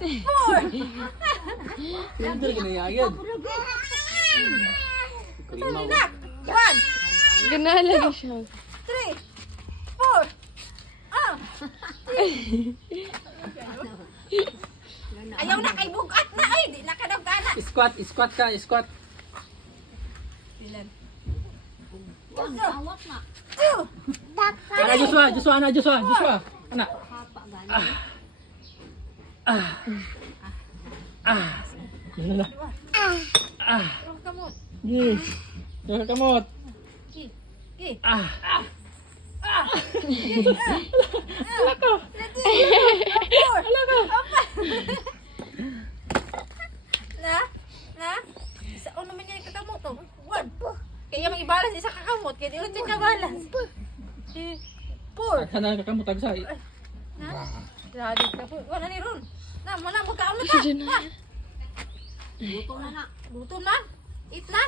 Four. Hindi ginayagad. Na. One. Gana lagi siya. Three. Four. Ah. Ayaw na kay bugat na. Ay, di na ka daw gana. Squat, squat ka, squat. Ilan? Awak na. Two. Ana Joshua, Joshua, ana Joshua, Joshua. Ana. Ah. Ah. Ah. Ano na? Ah. Roh kamot. Yes. Joshua kamot. Ki. Ki. Ah. Four. Na? Na? Sa ano man yan kakamot oh? One. Kaya mang ibalas isa kakamot. Kaya di ko check kabalas. Four. Sana kakamot sa. Na? Dali ka po. Wala ni Ron. Na, mana mo kaon na ta. Diyan na. Luto na na. Luto na. Eat na.